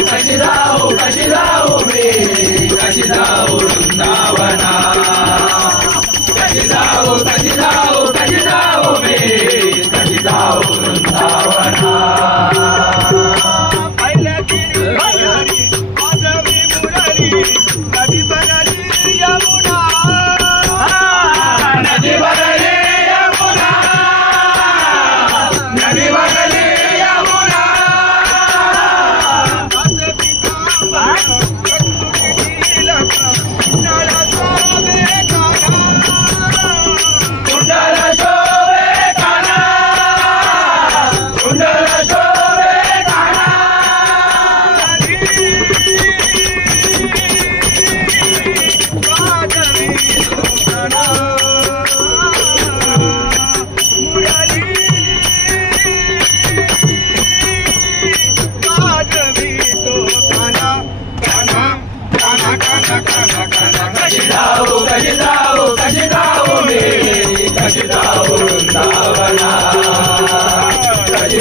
कशी जाऊ मी कशी जाऊ वृंदावना कशी जाऊ मी कशी जाऊ वृंदावना पहिल्या गिरी माधवी मुरली नदी भरली यमुना नदी भरली यमुना नदी भरली यमुना कुंडल शोभे काना कुंडल शोभे काना कशी जाऊ मी कशी जाऊ वृंदावना कशी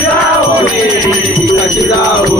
जाऊ मी कशी जाऊ